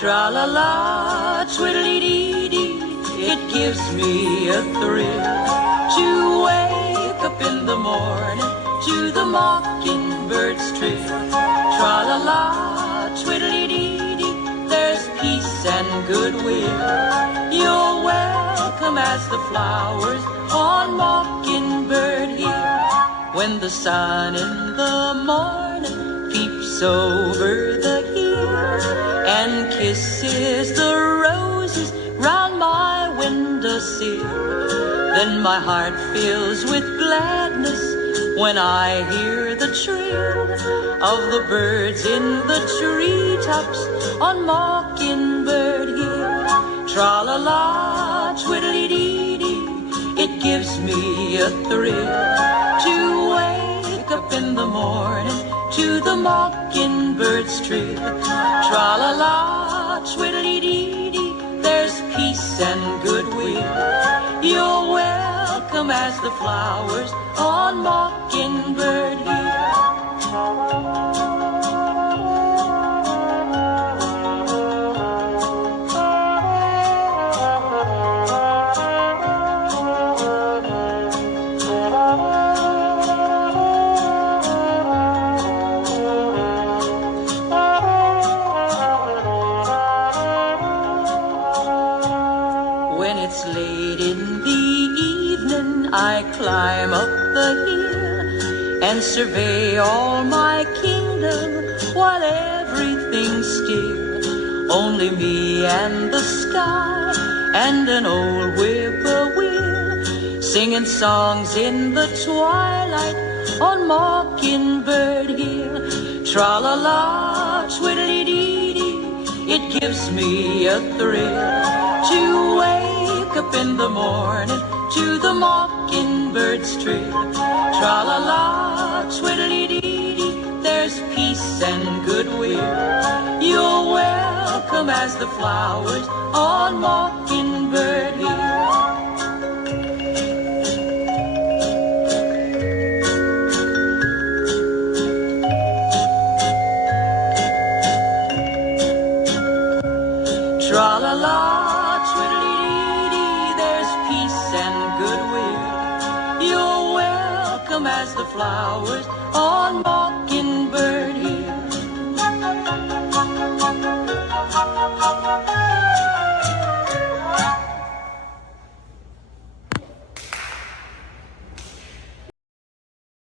Tra-la-la, twiddly-dee-dee, it gives me a thrill to wake up in the morning to the mockingbird's trill. Tra-la-la, twiddly-dee-dee, there's peace and goodwill. You're welcome as the flowers on Mockingbird Hill. When the sun in the morning peeps over the hill and kisses the roses round my windowsill, then my heart fills with gladness when I hear the trill of the birds in the treetops on Mockingbird Hill. Tra-la-la, twiddly-dee-dee, it gives me a thrill to wake up in the morning to the mockingbird's trill. Tra-la-la, twiddly-dee-dee, there's peace and goodwill. You're welcome as the flowers on Mockingbird Hill. I climb up the hill and survey all my kingdom while everything's still. Only me and the sky and an old whippoorwill singing songs in the twilight on Mockingbird Hill. Tra-la-la, twiddly-dee-dee, it gives me a thrill to wake up in the morning to the mockingbird's trill. Tra-la-la, twiddly-dee-dee, there's peace and goodwill. You're welcome as the flowers on Mockingbird Hill. Tra-la-la, twiddly-dee-dee, there's peace and goodwill. You're welcome as the flowers on Mockingbird Hill.